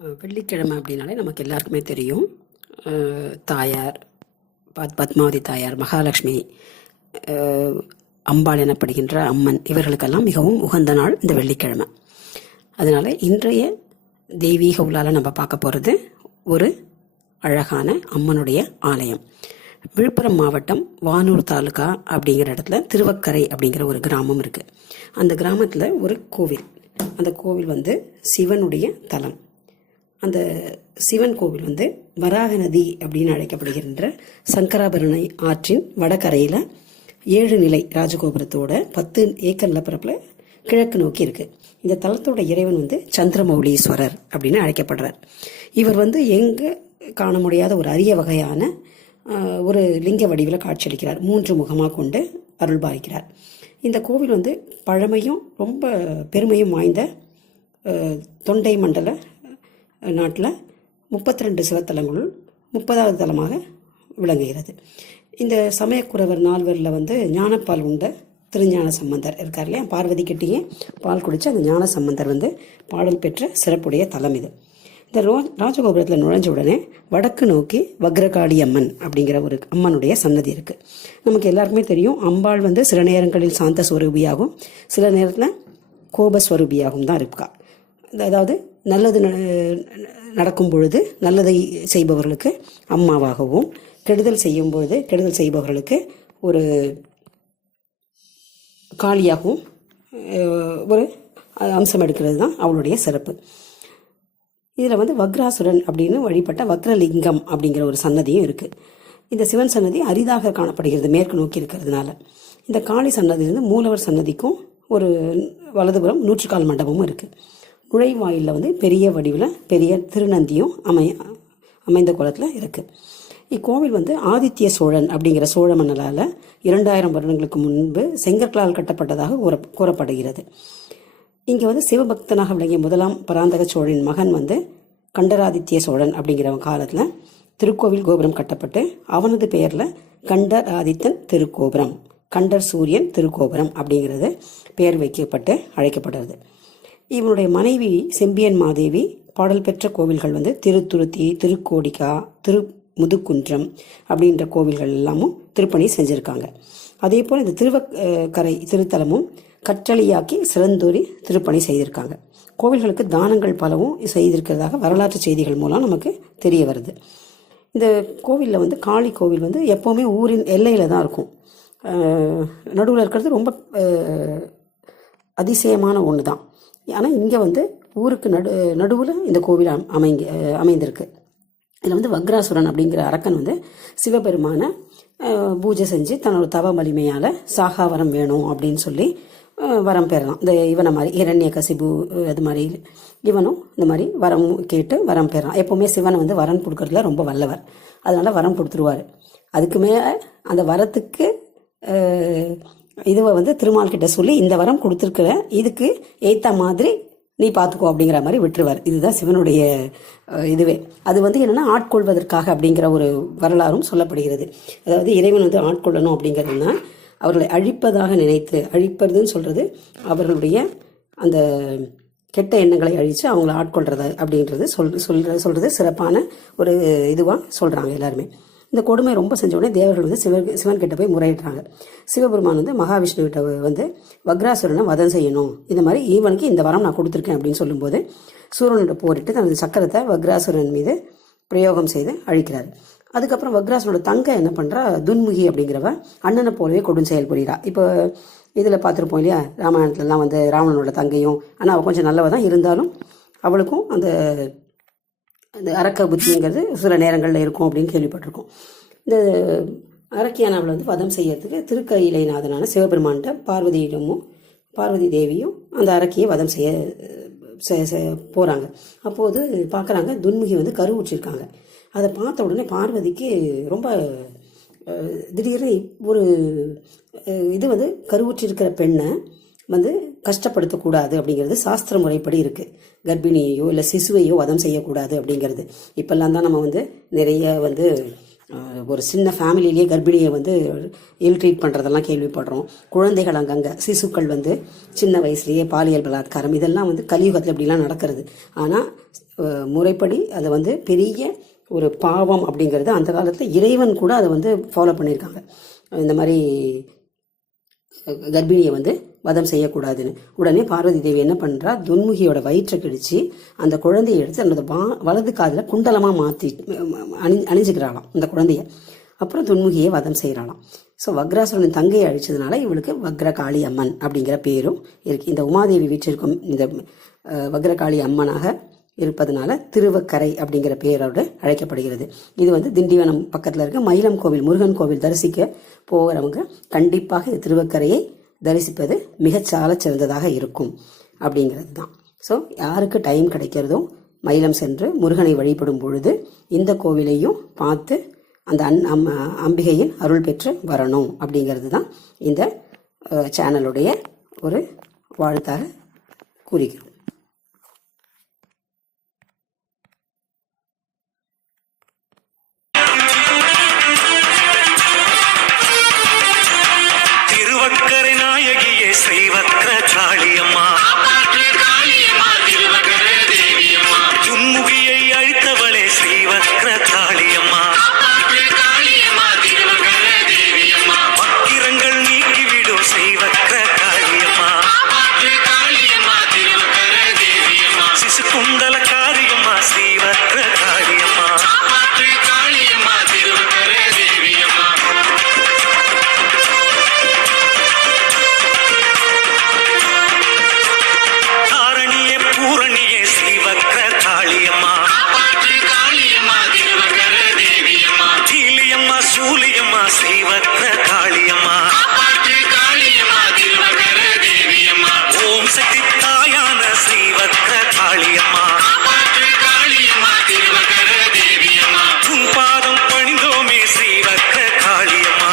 வெள்ளிக்கிழமை அப்படின்னாலே நமக்கு எல்லாருக்குமே தெரியும். தாயார் பத்மாவதி தாயார், மகாலட்சுமி, அம்பாள் எனப்படுகின்ற அம்மன், இவர்களுக்கெல்லாம் மிகவும் உகந்த நாள் இந்த வெள்ளிக்கிழமை. அதனால் இன்றைய தெய்வீக உலால் நம்ம பார்க்க போகிறது ஒரு அழகான அம்மனுடைய ஆலயம். விழுப்புரம் மாவட்டம் வானூர் தாலுகா அப்படிங்கிற இடத்துல திருவக்கரை அப்படிங்கிற ஒரு கிராமம் இருக்குது. அந்த கிராமத்தில் ஒரு கோவில். அந்த கோவில் சிவனுடைய தலம். அந்த சிவன் கோவில் வராக நதி அப்படின்னு அழைக்கப்படுகின்ற சங்கராபரணை ஆற்றின் வடகரையில் 7 நிலை ராஜகோபுரத்தோட 10 ஏக்கர் நிலப்பரப்பில் கிழக்கு நோக்கி இருக்குது. இந்த தலத்தோட இறைவன் சந்திரமௌலீஸ்வரர் அப்படின்னு அழைக்கப்படுறார். இவர் எங்கே காண முடியாத ஒரு அரிய வகையான ஒரு லிங்க வடிவில் காட்சியளிக்கிறார். 3 முகமாக கொண்டு அருள் பாலிக்கிறார். இந்த கோவில் பழமையும் ரொம்ப பெருமையும் வாய்ந்த தொண்டை மண்டல நாட்டில் 32 சிவத்தலங்களுள் 30வது தலமாக விளங்குகிறது. இந்த சமயக்குறவர் நால்வரில் ஞானப்பால் உண்ட திருஞான சம்பந்தர் இருக்கார் இல்லையா, பார்வதி கிட்டேயே பால் குடித்து அந்த ஞான சம்பந்தர் பாடல் பெற்ற சிறப்புடைய தலம் இது. இந்த ராஜகோபுரத்தில் நுழைஞ்ச உடனே வடக்கு நோக்கி வக்ரகாளி அம்மன் அப்படிங்கிற ஒரு அம்மனுடைய சன்னதி இருக்குது. நமக்கு எல்லாருக்குமே தெரியும், அம்பாள் சில நேரங்களில் சாந்த ஸ்வரூபியாகவும் சில நேரத்தில் கோபஸ்வரூபியாகவும் தான் இருக்கா. அதாவது நல்லது நடக்கும் பொழுது நல்லதை செய்பவர்களுக்கு அம்மாவாகவும், கெடுதல் செய்யும் பொழுது கெடுதல் செய்பவர்களுக்கு ஒரு காளியாகவும் ஒரு அம்சம் எடுக்கிறது தான் அவளுடைய சிறப்பு. இதில் வக்ராசுரன் அப்படின்னு வழிபட்ட வக்ரலிங்கம் அப்படிங்கிற ஒரு சன்னதியும் இருக்குது. இந்த சிவன் சன்னதி அரிதாக காணப்படுகிறது மேற்கு நோக்கி இருக்கிறதுனால. இந்த காளி சன்னதியிலிருந்து மூலவர் சன்னதிக்கும் ஒரு வலதுபுறம் 100 கால் மண்டபமும் இருக்குது. நுழைவாயிலில் பெரிய வடிவில் பெரிய திருநந்தியும் அமைந்த குளத்தில் இருக்குது. இக்கோவில் ஆதித்ய சோழன் அப்படிங்கிற சோழ மன்னலால் 2000 வருடங்களுக்கு முன்பு செங்கற்களால் கட்டப்பட்டதாக கூறப்படுகிறது. இங்கே சிவபக்தனாக விளங்கிய முதலாம் பராந்தக சோழன் மகன் கண்டராதித்ய சோழன் அப்படிங்கிற காலத்தில் திருக்கோவில் கோபுரம் கட்டப்பட்டு அவனது பெயரில் கண்டர் ஆதித்தன் திருக்கோபுரம், கண்டர் சூரியன் திருக்கோபுரம் அப்படிங்கிறது பெயர் வைக்கப்பட்டு அழைக்கப்படுறது. இவனுடைய மனைவி செம்பியன் மாதேவி பாடல் பெற்ற கோவில்கள் திருத்துருத்தி, திருக்கோடிக்கா, திருமுதுக்குன்றம் அப்படின்ற கோவில்கள் எல்லாமும் திருப்பணி செஞ்சுருக்காங்க. அதே போல் இந்த திருவக்கரை திருத்தலமும் கற்றளியாக்கி சிறந்தோரி திருப்பணி செய்திருக்காங்க. கோவில்களுக்கு தானங்கள் பலவும் செய்திருக்கிறதாக வரலாற்று செய்திகள் மூலம் நமக்கு தெரிய வருது. இந்த கோவிலில் காளி கோவில் எப்போவுமே ஊரின் எல்லையில் தான் இருக்கும். நடுவில் இருக்கிறது ரொம்ப அதிசயமான ஒன்று தான். ஆனால் இங்கே ஊருக்கு நடுவில் இந்த கோவில் அமைந்திருக்கு. இதில் வக்ராசுரன் அப்படிங்கிற அரக்கன் சிவபெருமான பூஜை செஞ்சு தன்னோட தவ வலிமையால் சாகாவரம் வேணும் அப்படின்னு சொல்லி வரம் பெறலாம். இந்த இவனை மாதிரி இரண்ய கசிபு அது மாதிரி இவனும் இந்த மாதிரி வரம் கேட்டு வரம் பெறலாம். எப்போவுமே சிவனை வரன் கொடுக்கறதுல ரொம்ப வல்லவர். அதனால் வரம் கொடுத்துருவார். அதுக்கு மேலே அந்த வரத்துக்கு இதுவை திருமால் கிட்ட சொல்லி இந்த வரம் கொடுத்துருக்குற, இதுக்கு ஏற்ற மாதிரி நீ பார்த்துக்கோ அப்படிங்கிற மாதிரி விட்டுருவார். இதுதான் சிவனுடைய இதுவே. அது என்னென்னா ஆட்கொள்வதற்காக அப்படிங்கிற ஒரு வரலாறும் சொல்லப்படுகிறது. அதாவது இறைவன் ஆட்கொள்ளணும் அப்படிங்கிறதுனா அவர்களை அழிப்பதாக நினைத்து, அழிப்பதுன்னு சொல்கிறது அவர்களுடைய அந்த கெட்ட எண்ணங்களை அழித்து அவங்கள ஆட்கொள்றது அப்படின்றது சொல்கிறது சிறப்பான ஒரு இதுவாக சொல்கிறாங்க எல்லாருமே. இந்த கொடுமை ரொம்ப செஞ்ச உடனே தேவர்கள் சிவன் கிட்ட போய் முறையிடுறாங்க. சிவபெருமான் மகாவிஷ்ணு கிட்ட வக்ராசுரனை வதம் செய்யணும், இந்த மாதிரி இவனுக்கு இந்த வரம் நான் கொடுத்துருக்கேன் அப்படின்னு சொல்லும்போது சூரனோட போரிட்டு தனது சக்கரத்தை வக்ராசுரன் மீது பிரயோகம் செய்து அழிக்கிறார். அதுக்கப்புறம் வக்ராசுரனோட தங்க என்ன பண்ணுறா, துன்முகி அப்படிங்கிறவ அண்ணனை போலவே கொடும் செயல் புரிகிறா. இப்போ இதில் பார்த்துருப்போம் இல்லையா, ராமாயணத்துலலாம் ராவணனோட தங்கையும், ஆனால் அவள் கொஞ்சம் நல்லவ தான், இருந்தாலும் அவளுக்கும் அந்த அரக்க புத்திங்கிறது சில நேரங்களில் இருக்கும் அப்படின்னு கேள்விப்பட்டிருக்கோம். இந்த அரக்கியானாவில் வதம் செய்யறதுக்கு திருக்கையிலைநாதனான சிவபெருமான்கிட்ட பார்வதி தேவியும் அந்த அரக்கியை வதம் செய்ய போகிறாங்க. அப்போது பார்க்குறாங்க துன்முகி கருவுற்றிருக்காங்க. அதை பார்த்த உடனே பார்வதிக்கு ரொம்ப திடீர்னு ஒரு இது கருவுற்றிருக்கிற பெண்ணை கஷ்டப்படுத்தக்கூடாது அப்படிங்கிறது சாஸ்திர முறைப்படி இருக்குது. கர்ப்பிணியையோ இல்லை சிசுவையோ வதம் செய்யக்கூடாது அப்படிங்கிறது. இப்போல்லாம் தான் நம்ம நிறைய ஒரு சின்ன ஃபேமிலியிலேயே கர்ப்பிணியை வந்து இல் ட்ரீட் பண்ணுறதெல்லாம் கேள்விப்படுறோம். குழந்தைகள் அங்கங்கே சிசுக்கள் வந்து சின்ன வயசுலேயே பாலியல் பலாத்காரம், இதெல்லாம் வந்து கலியுகத்தில் இப்படிலாம் நடக்கிறது. ஆனால் முறைப்படி அதை வந்து பெரிய ஒரு பாவம் அப்படிங்கிறது அந்த காலத்தில் இறைவன் கூட அதை வந்து ஃபாலோ பண்ணியிருக்காங்க. இந்த மாதிரி கர்ப்பிணியை வந்து வதம் செய்யக்கூடாதுன்னு. உடனே பார்வதி தேவி என்ன பண்ணுறா, துன்முகியோட வயிற்றை கிழிச்சு அந்த குழந்தையை எடுத்து தன்னோட வலது காதில் குண்டலமாக மாற்றி அணிஞ்சுக்கிறாளாம் அந்த குழந்தைய. அப்புறம் துன்முகியை வதம் செய்கிறாளாம். ஸோ வக்ராசுரனின் தங்கையை அழிச்சதுனால இவளுக்கு வக்ரகாளி அம்மன் அப்படிங்கிற பேரும் இருக்குது. இந்த உமாதேவி வீற்றிருக்கும் இந்த வக்ரகாளி அம்மனாக இருப்பதனால திருவக்கரை அப்படிங்கிற பெயரோடு அழைக்கப்படுகிறது. இது வந்து திண்டிவனம் பக்கத்தில் இருக்க மயிலம் கோவில், முருகன் கோவில் தரிசிக்க போகிறவங்க கண்டிப்பாக இந்த திருவக்கரையை தரிசிப்பது மிகச்சால சிறந்ததாக இருக்கும் அப்படிங்கிறது தான். ஸோ யாருக்கு டைம் கிடைக்கிறதோ மயிலம் சென்று முருகனை வழிபடும் பொழுது இந்த கோவிலையும் பார்த்து அந்த அம்பிகையின் அருள் பெற்று வரணும் அப்படிங்கிறது தான் இந்த சேனலுடைய ஒரு வாழ்த்தாக கூறுகிறோம். திருவக்கரை நாயகியே ஸ்ரீவக்ர காளியம்மா, துன்முகியை அழித்தவளே ஸ்ரீவக்ர காளியம்மா, வக்கிரங்கள் நீக்கிவிடும் ஸ்ரீவக்ர காளியம்மா, சிசு குண்டல காரியம்மா ஸ்ரீவக்ர காளியம்மா, சூலியம்மா ஸ்ரீவக்ர காளியம்மா, ஓம் சக்தி தாயான ஸ்ரீவக்ர காளியம்மா, உன் பாதம் பணிந்தோமே ஸ்ரீவக்ர காளியம்மா,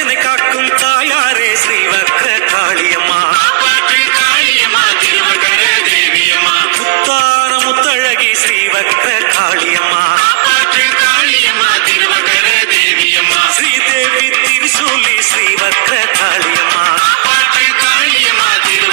என்னை காக்கும் தாயாரே ஸ்ரீவக்ர காளியம்மா, முத்தழகி ஸ்ரீவக்ர